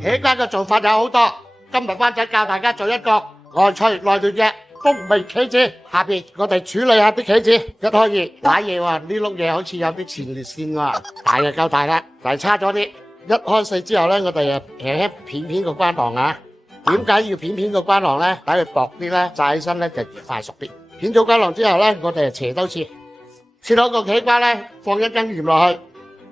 茄瓜嘅做法有好多，今日灣仔教大家做一個外脆內嫩嘅風味茄子。下邊我哋處理下啲茄子，一開二打嘢喎，呢碌嘢好似有啲前列腺喎，大就夠大啦，但係差咗啲。一開四之後咧，我哋輕輕片片個關囊啊。點解要片片個關囊咧？等佢薄啲咧，炸起身咧就快熟啲。片咗關囊之後咧，我哋斜刀切，切好個茄瓜咧，放一羹鹽落去，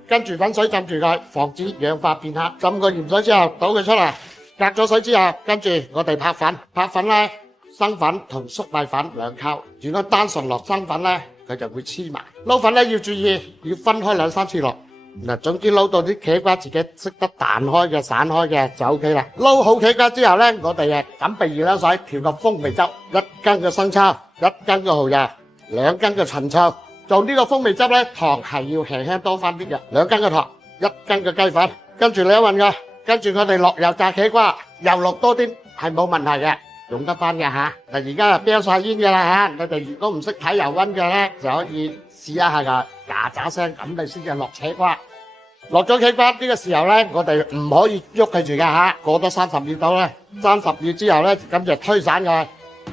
跟住滾水浸住佢，防止氧化片刻。浸個鹽水之後，倒佢出嚟，隔咗水之後，跟住我哋拍粉，拍粉咧，生粉同粟米粉兩溝。如果單純落生粉咧，佢就會黐埋。撈粉咧要注意，要分開2-3次落。嗱，總之撈到啲茄瓜自己識得彈開嘅、散開嘅就 OK 啦。撈好茄瓜之後咧，我哋準備2兩水調個風味汁，1羹嘅生抽，1羹嘅蠔油，2羹嘅陳醋。做呢個風味汁咧，糖係要輕輕多翻啲嘅，2羹嘅糖，1羹嘅雞粉，跟住你一混嘅，跟住我哋落油炸茄瓜，油落多啲係冇問題嘅，用得翻嘅嚇。嗱，而家啊飆晒煙嘅啦嚇，你哋如果唔識睇油溫嘅咧，就可以試一下㗎，喳喳聲咁你先至落茄瓜。落咗茄瓜呢個時候咧，我哋唔可以喐佢住㗎嚇，過多30秒到啦，30秒之後咧，咁就推散佢。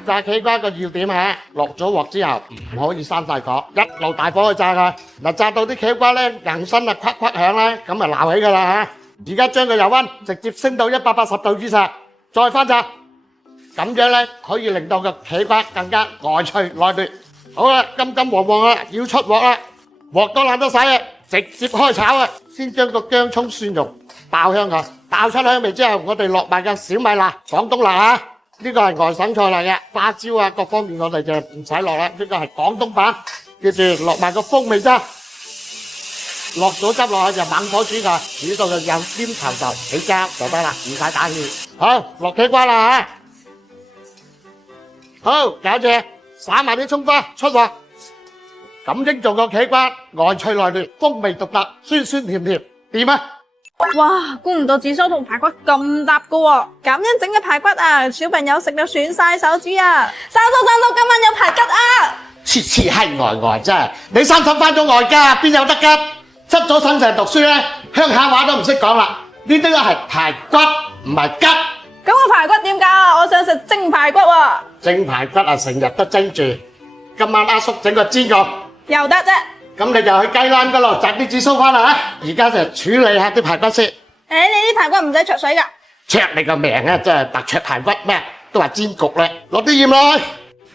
炸茄瓜個要點係落咗鑊之後唔可以閂晒火，一路大火去炸佢。嗱，炸到啲茄瓜咧硬身啊，啪啪響咧，咁啊撈起㗎啦嚇。而家將個油溫直接升到180度以上，再翻炸，咁樣咧可以令到個茄瓜更加外脆內嫩。好啦，金金黃黃啦，要出鑊啦，鑊都懶得洗啊，直接開炒啊！先將個薑葱蒜蓉爆香佢，爆出香味之後，我哋落埋個小米辣，廣東辣啊！呢個係外省菜嚟嘅，花椒啊各方面我哋就唔使落啦，呢個係廣東版。記住落埋個風味汁，落咗汁落去就猛火煮佢，煮到佢有黏稠就起膠就得啦，唔使打芡。好，落茄瓜啦嚇，好搞掂，灑埋啲葱花出鑊。咁樣做個茄瓜，外脆內嫩，風味獨特，酸酸甜甜，掂啊！哇，估唔到紫蘇同排骨咁搭噶喎！咁樣整嘅排骨啊，小朋友食到損晒手指啊！生到今晚有排吉啊！黐黐閪呆真係，你3嬸翻咗外家，邊有得吉？出咗省城讀書咧，鄉下話都唔識講啦。呢啲係排骨，唔係吉。咁個排骨點搞啊？我想食蒸排骨喎。蒸排骨啊，成日都蒸住。今晚阿叔整個煎個。又得啫。咁你就去雞欄嗰度摘啲紫蘇翻嚟啊！而家就處理下啲排骨先。你啲排骨唔使焯水㗎？灼你個命啊！真係白灼排骨咩？都話煎焗咧，落啲鹽落去，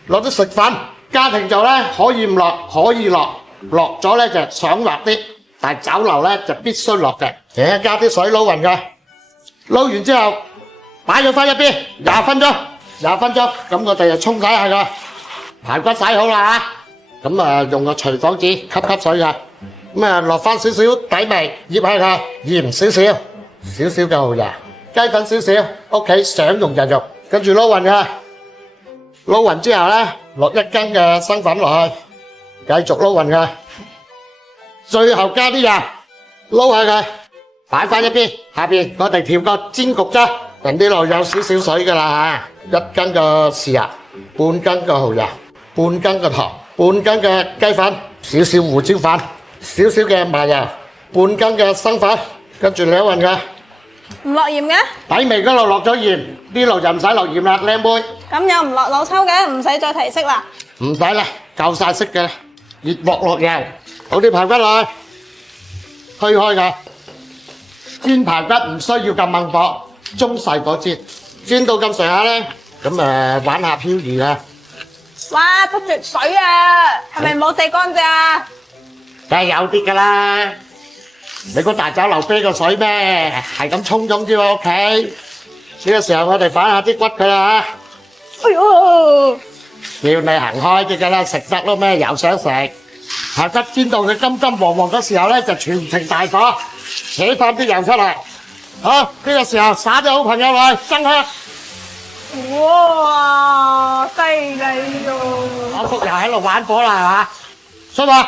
落啲食粉。家庭做咧可以唔落，可以落，落咗咧就爽滑啲。但係酒樓咧就必須落嘅。加啲水撈勻佢，撈完之後擺咗翻一邊20分鐘。20分鐘，咁我哋就沖洗下佢。排骨洗好啦嚇。咁啊，用個廚房紙吸吸水㗎，咁啊落翻少少底味，醃下佢，鹽少少，少少嘅蠔油，雞粉少少，屋企想用就用，跟住撈勻佢，撈勻之後咧，落1羹嘅生粉落去，繼續撈勻佢，最後加啲油，撈下佢，擺翻一邊，下邊我哋調個煎焗汁，人呢度有少少水㗎啦嚇，1羹嘅豉油，半羹嘅蠔油，半羹嘅糖。半羹嘅雞粉，少少胡椒粉，少少嘅麻油，半羹嘅生粉，跟住你一混佢。唔落鹽嘅？底味嗰度落咗鹽，呢度就唔使落鹽啦，靚妹。咁又唔落老抽嘅，唔使再提色啦。唔使啦，夠晒色嘅，熱鑊落油，倒啲排骨落去，推開佢。煎排骨唔需要咁猛火，中細火煎，煎到咁上下咧，咁玩下漂移啦。哇，撲住水啊！係咪冇洗乾淨啊？梗係有啲㗎啦，你估大酒樓啤個水咩？係咁沖沖啫喎屋企。呢個時候我哋反下啲骨佢啦嚇。哎呦！叫你行開啲㗎啦，食得咯咩？又想食。排骨煎到佢金金黃黃嗰時候咧，就全程大火，扯翻啲油出嚟。好，呢個時候撒啲好朋友落去，蒸香。哇，犀利喎！阿福又喺度玩火啦，係嘛？出喎！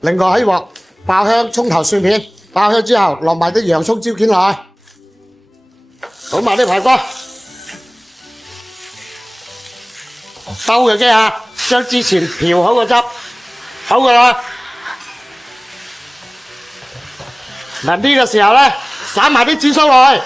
另外喺鑊爆香葱頭蒜片，爆香之後落埋啲洋葱椒片落去，倒埋啲排骨，收嘅啫嚇，將之前調好個汁，倒佢落去。嗱呢個時候咧，灑埋啲紫蘇落去，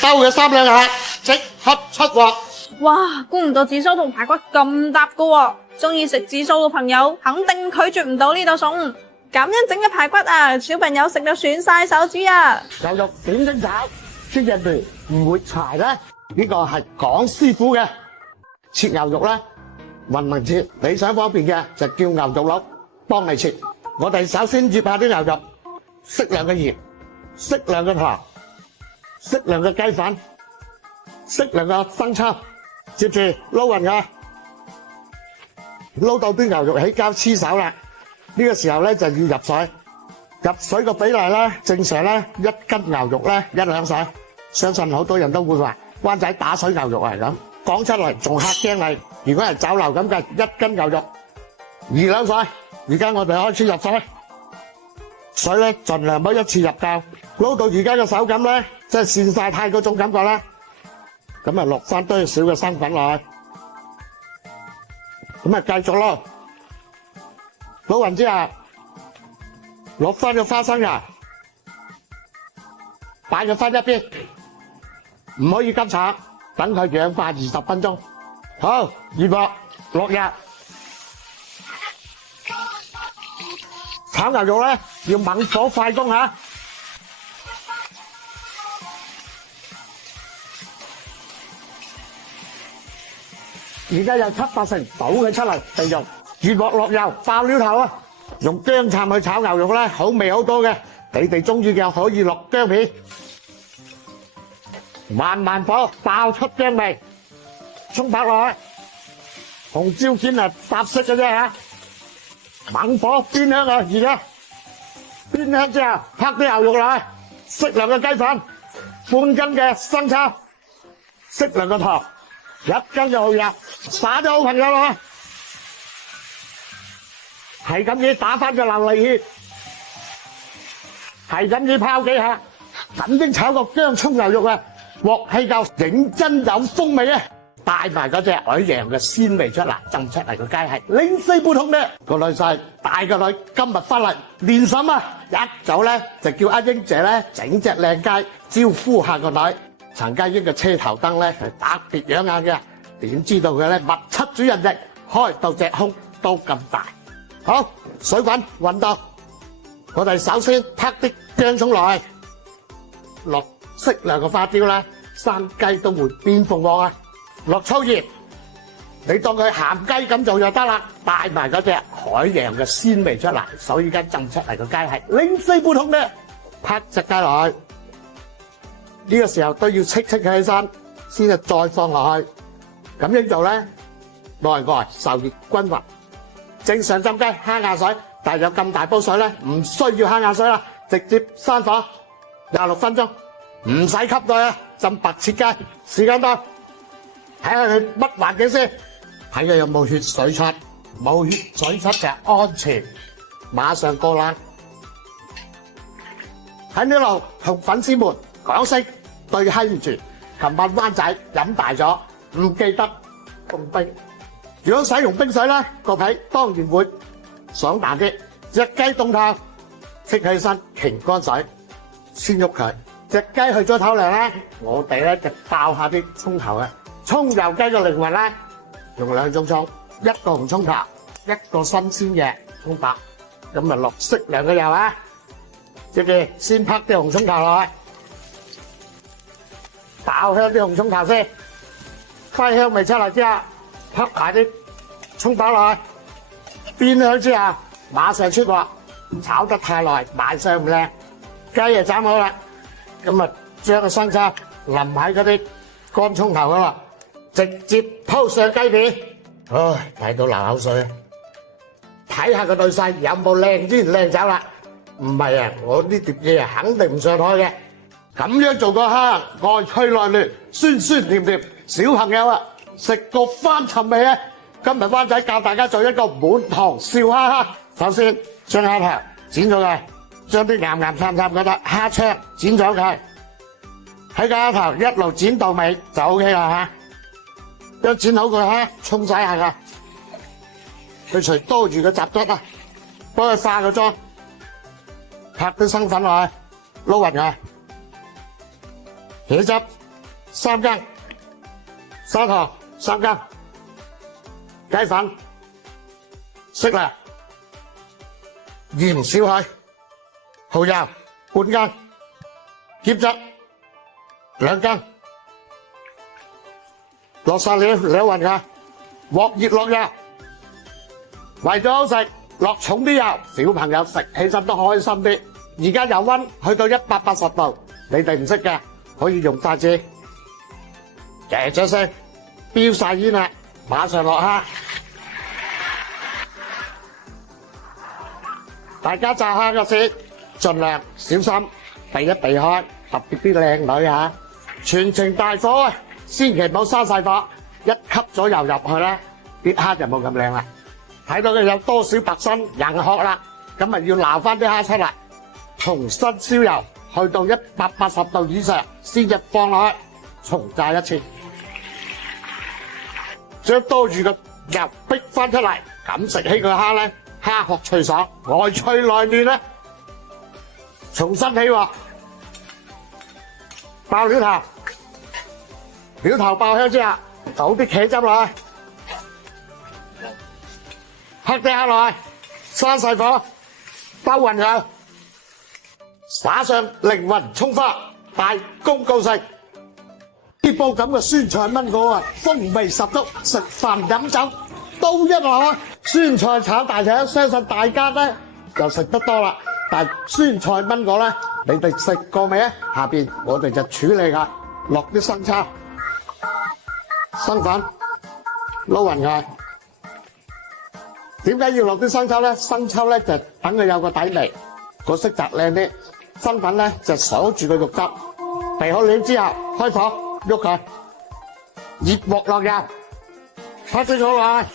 兜佢3兩下，即刻出鑊。哇，估唔到紫蘇同排骨咁搭噶喎！中意食紫蘇嘅朋友肯定拒絕唔到呢道餸。咁樣整嘅排骨啊，小朋友食到損晒手指啊！牛肉點整炒，先人哋唔會柴咧？呢個係講師傅嘅切牛肉咧，混切。你想方便嘅就叫牛肉佬幫你切。我哋首先醃下啲牛肉，適量嘅鹽，適量嘅糖，適量嘅雞粉，適量嘅生抽，接住撈勻佢，撈到啲牛肉起膠黐手啦。呢個時候咧就要入水，入水個比例咧正常咧1斤牛肉咧1兩水。相信好多人都會話灣仔打水牛肉係咁，講出嚟仲嚇驚你。如果係酒樓咁計，1斤牛肉2兩水。而家我哋開始入水，水咧盡量唔好一次入夠，撈到而家嘅手感咧即係跣晒太嗰種感覺啦。咁啊落翻堆少嘅生粉落去，咁啊繼續撈。撈勻之後，落翻個花生油，擺佢翻一邊，唔可以急炒，等佢氧化20分鐘。好，熱鑊落入，炒牛肉咧要猛火快攻嚇。而家有7、8成倒佢出嚟備用。熱鑊落油，爆料頭啊！用薑杉去炒牛肉咧，好味好多嘅。你哋中意嘅可以落薑片，慢慢火爆出薑味，葱白落去，紅椒片啊搭色嘅啫嚇。猛火煸香啊！而家煸香之後，拍啲牛肉落去，適量嘅雞粉，半斤嘅生抽，適量嘅糖，1斤嘅蠔油，撒咗好朋友落去。係咁樣打翻個流脷血，係咁樣拋幾下，咁樣炒個薑葱牛肉啊，鑊氣夠，認真有風味啊！帶埋嗰隻海洋嘅鮮味出嚟，浸出嚟個雞係零舍不同嘅。個女婿大個女今日翻嚟練審啊，一早咧就叫阿英姐咧整隻靚雞招呼下個女。陳家英嘅車頭燈咧係特別養眼嘅，點知道佢咧密七主人翼，開到隻胸都咁大。好，水滾滾到，我哋首先拍啲薑葱落去，落適量嘅花椒啦，生雞都會變鳳凰啊！落粗鹽，你當佢鹹雞咁做就得啦，帶埋嗰隻海洋嘅鮮味出嚟，所以而家浸出嚟個雞係零舍不同嘅。拍隻雞落去，呢個時候都要戚佢起身，先至再放落去，咁樣做咧，內外受熱均勻。正常浸雞慳下水，但係有咁大煲水咧，唔需要慳下水啦，直接閂火26分鐘，唔使吸到啊！浸白切雞，時間到，睇下佢乜環境先，睇佢有冇血水出，冇血水出就安全，馬上過冷。喺呢度同粉絲們講聲對唔住，琴晚灣仔飲大咗，唔記得凍冰。如果使用冰水咧，個皮當然會爽彈啲。隻雞凍透，戚起身擎乾水，先喐佢。隻雞去咗頭涼咧，我哋咧就爆下啲葱頭嘅。葱油雞嘅靈魂咧，用2種葱，一個紅葱頭，一個新鮮嘅葱白，咁啊落適量嘅油啊。接住先拍啲紅葱頭落去，爆香啲紅葱頭先，揮香味出嚟之後，拍埋啲葱白落去，變香之後，馬上出鑊，炒得太耐，賣相唔靚。雞就斬好啦，咁啊將個生抽淋喺嗰啲乾葱頭嗰度，直接鋪上雞片。唉，睇到流口水啊！睇下個對勢有冇靚先靚走啦。唔係啊，我呢碟嘢啊肯定唔上台嘅。咁樣做個蝦，外脆內嫩，酸酸甜甜，小朋友啊食個翻尋味啊！今日灣仔教大家做一個滿堂笑哈哈。首先將蝦頭剪咗佢，將啲岩岩杉杉嗰啲蝦槍剪咗佢，喺個蝦頭一路剪到尾就 OK 啦嚇。一剪好佢蝦，沖洗下佢，去除多餘嘅雜質啊，幫佢化個妝，拍啲生粉落去，撈勻佢，茄汁3羹，砂糖3羹，雞粉適量，鹽少許，蠔油半羹，鹼質2羹，落晒料撈勻佢，鑊熱落油，為咗好食，落重啲油，小朋友食起身都開心啲。而家油溫去到180度，你哋唔識嘅可以用筷子，啫啫聲飆晒煙啦，馬上落蝦。大家炸蝦嗰時盡量小心，避一避開，特別啲靚女嚇，全程大火啊！千祈唔好閂晒火，一吸咗油入去咧，啲蝦就冇咁靚啦。睇到佢有多少白身人殼啦，咁咪要撈翻啲蝦出嚟，重新燒油，去到180度以上先至放落去，重炸一次，將多餘嘅油逼翻出嚟，咁食起個蝦咧，蝦殼脆爽，外脆內嫩咧。重新起鑊，爆料頭，料頭爆香之後，倒啲茄汁落去，黑啲蝦落去，閂細火，兜勻佢，灑上靈魂葱花，大功告成。呢煲咁嘅酸菜炆鵝啊，風味十足，食飯飲酒都一流啊！酸菜炒大腸，相信大家咧就食得多啦。但酸菜炆鵝咧，你哋食過未啊？下邊我哋就處理下，落啲生抽、生粉，撈勻佢。點解要落啲生抽咧？生抽咧就等佢有個底味，個色澤靚啲。生粉咧就鎖住個肉汁。備好料之後，開火喐佢，熱鑊落油，開水咗落去，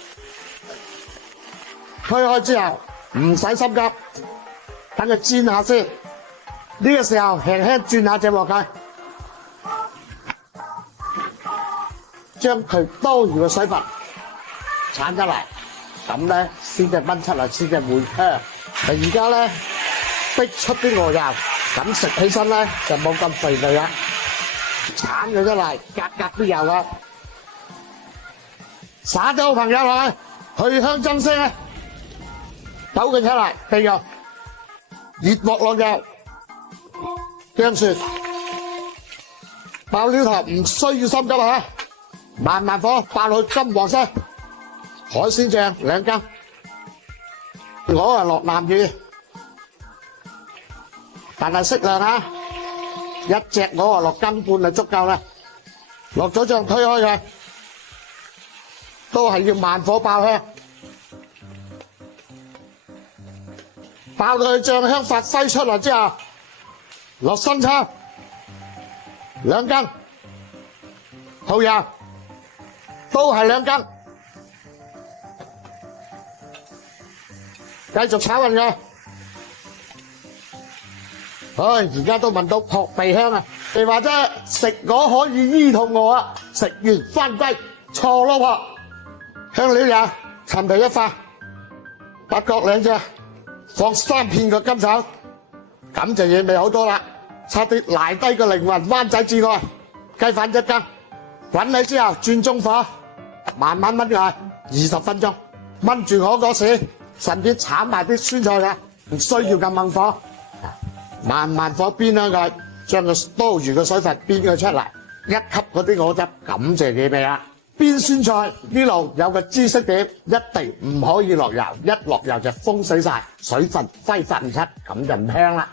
推開之後唔使心急。等佢煎下先，呢個時候輕輕轉下隻鑊佢，將佢多餘嘅水分鏟出嚟，咁咧先至燜出嚟，先至會香。而家咧逼出啲鵝油，咁食起身咧就冇咁肥膩啦。鏟佢出嚟，格啲油啊，撒咗朋友落去，去香增色啊，抖佢出嚟，備用。熱鑊落油，薑蒜，爆料頭唔需要心急嚇，慢慢火爆到金黃色。海鮮醬2羹，我落南乳，但係適量嚇，一隻我落羹半就足夠啦。落咗醬推開佢，都係要慢火爆香。爆到佢醬香發揮出嚟之後，落生抽2羹，蠔油都係2羹，繼續炒勻佢。而家都聞到撲鼻香啊！你話啫，食鵝可以醫肚餓啊！食完翻歸錯咯喎，香料有陳皮1塊，八角2隻。放3片個甘草，咁就嘢味好多啦。差啲賴低個靈魂灣仔至愛，雞粉1羹，滾起之後轉中火，慢慢炆佢20分鐘。炆住我嗰時，順便炒埋啲酸菜嘅，唔需要咁猛火，慢慢火煸香佢，將個多餘嘅水分煸佢出嚟，一吸嗰啲果汁，咁就嘢味啦。煸酸菜呢度有個知識點，一定唔可以落油，一落油就封死晒，水分揮發唔出，咁就唔香啦。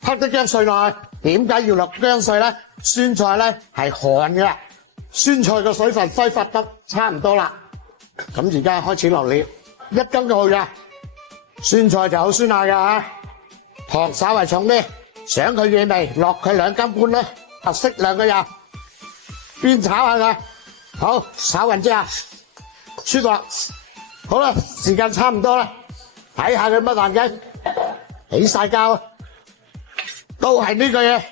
黑啲薑碎落去，點解要落薑碎咧？酸菜咧係寒嘅，酸菜個水分揮發得差唔多啦。咁而家開始落料，1羹嘅蠔油，酸菜就好酸下㗎嚇，糖稍為重啲，想佢嘢味落佢2羹半咧，適量嘅油，煸炒下佢。好，炒勻之後，出鑊，好啦，時間差唔多啦，睇下佢乜爛雞，起晒膠，都係呢個嘢，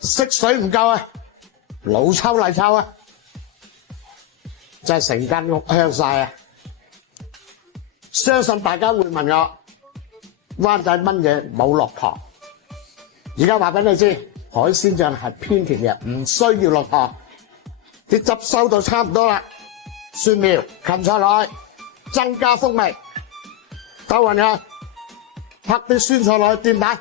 色水唔夠啊，老抽嚟抽啊，真係成間屋香晒啊！相信大家會問我，灣仔炆嘢冇落糖，而家話俾你知，海鮮醬係偏甜嘅，唔需要落糖。啲汁收到差唔多啦，蒜苗、芹菜落去，增加風味。兜勻佢，拍啲酸菜落去墊底。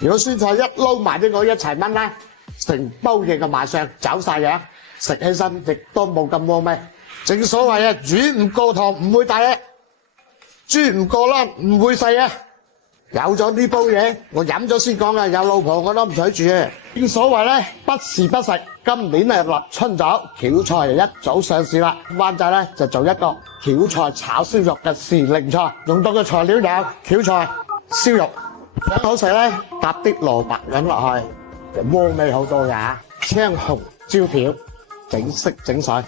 如果酸菜一撈埋啲我一齊炆咧，成煲嘢嘅賣相走晒樣，食起身亦都冇咁鍋味。正所謂啊，煮唔過堂唔會大嘅，煮唔過啦唔會細嘅。有咗呢煲嘢，我飲咗先講啊！有老婆我都唔使煮嘅。正所謂咧，不時不食。今年係立春咗，翹菜一早上市啦。灣仔咧就做一個翹菜炒燒肉嘅時令菜，用到嘅材料有翹菜、燒肉。想好食咧，搭啲蘿蔔蓉落去，就鍋味好多㗎。青紅椒條，整色整水。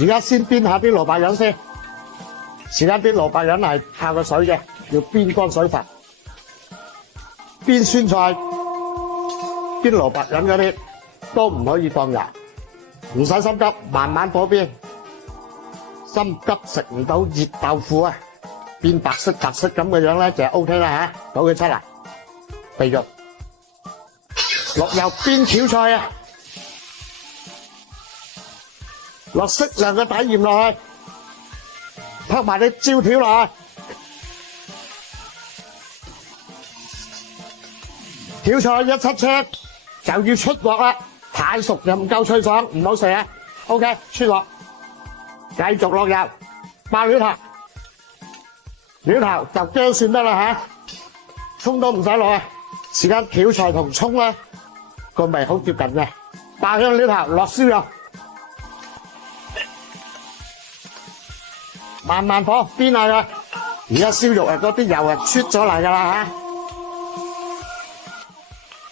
而家先煸下啲蘿蔔蓉先。時間啲蘿蔔蓉係泡過水嘅，要煸乾水分。煸酸菜、煸蘿蔔蓉嗰啲都唔可以放油，唔使心急，慢慢火煸。心急食唔到熱豆腐啊，變白色咁嘅樣咧就 OK 啦嚇，倒佢出嚟，備用。落油煸翹菜啊，落適量嘅底鹽落去，拍埋啲椒條落去。翹菜一出車就要出鑊啦，太熟又唔夠脆爽，唔好食啊。OK， 出鑊，繼續落油，爆料頭，料頭就薑蒜得啦嚇，葱都唔使落啊。時間翹菜同葱咧個味好接近嘅，爆香料頭落燒肉，慢慢火煸下佢。而家燒肉啊嗰啲油啊出咗嚟㗎啦嚇。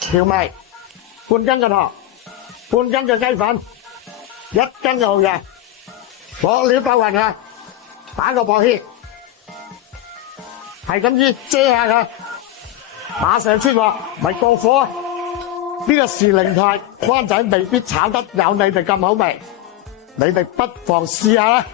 調味半斤嘅糖，半斤嘅雞粉，1斤嘅蠔油，火料爆勻佢，打個薄芡，係咁意遮下佢，馬上出鑊，咪過火啊！呢個時令菜灣仔未必炒得有你哋咁好味，你哋不妨試下啦。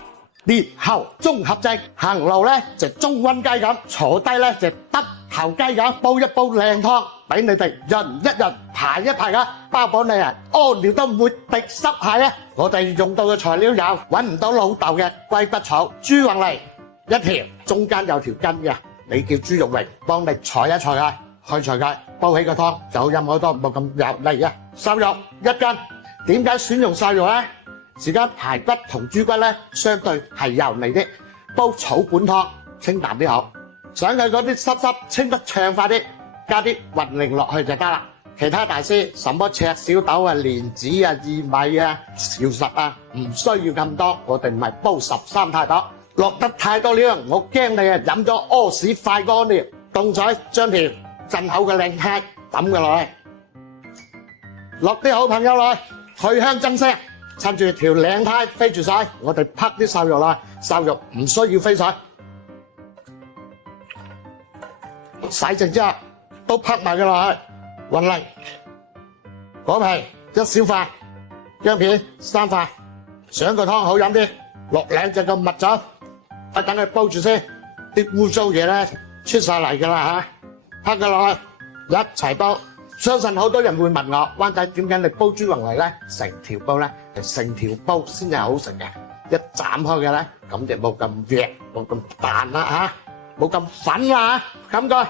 列後綜合症，行路咧就中溫雞咁，坐低咧就耷頭雞咁，煲一煲靚湯俾你哋人一人排一排噶，包保你啊屙尿都唔會滴濕鞋啊！我哋用到嘅材料有揾唔到老豆嘅龜骨草、豬宏脷一條，中間有條筋嘅，你叫豬肉榮幫你裁一裁佢，去除佢，煲起個湯就飲好多，冇咁油膩啊！瘦肉1斤，點解選用瘦肉咧？時間排骨同豬骨咧，相對係油膩啲，煲草本湯清淡啲好。想佢嗰啲濕清得暢快啲，加啲雲苓落去就得啦。其他大師，什麼赤小豆啊、蓮子啊、薏米啊、潮實啊，唔需要咁多。我哋唔係煲13太多，落得太多料，我驚你啊飲咗屙屎快過尿。凍水將條鎮口嘅靚蝦抌佢落去，落啲好朋友落去，去香增色。趁住條靚胎飛住水，我哋拍啲瘦肉落去，瘦肉唔需要飛水。洗淨之後都拍埋佢落去，雲苓、果皮1小塊，薑片3塊，想個湯好飲啲，落2隻嘅蜜酒，等佢煲住先，啲污糟嘢咧出晒嚟㗎啦嚇，拍佢落去一齊煲。相信好多人會問我，灣仔點解你煲豬宏脷咧成條煲咧？成條煲先係好食嘅，一斬開嘅咧，咁就冇咁弱，冇咁彈啦嚇，冇咁粉啦嚇，咁佢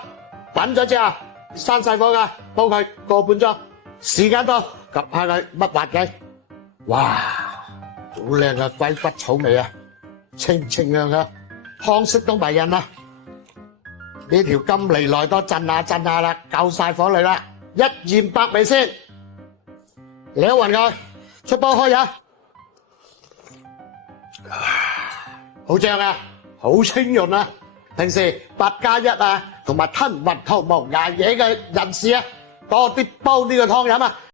滾咗之後，閂細火㗎，煲佢個半鐘，時間多，及下佢乜滑雞，哇，好靚嘅龜骨草味啊，清清香嘅，湯色都迷人啦，呢條金利來多震下啦，夠晒火嚟啦。一鹽百味先，撩勻佢，出煲開油，好正啊，好清潤啊！平時8+1啊，同埋吞雲吐霧捱夜嘅人士啊，多啲煲呢個湯飲啊！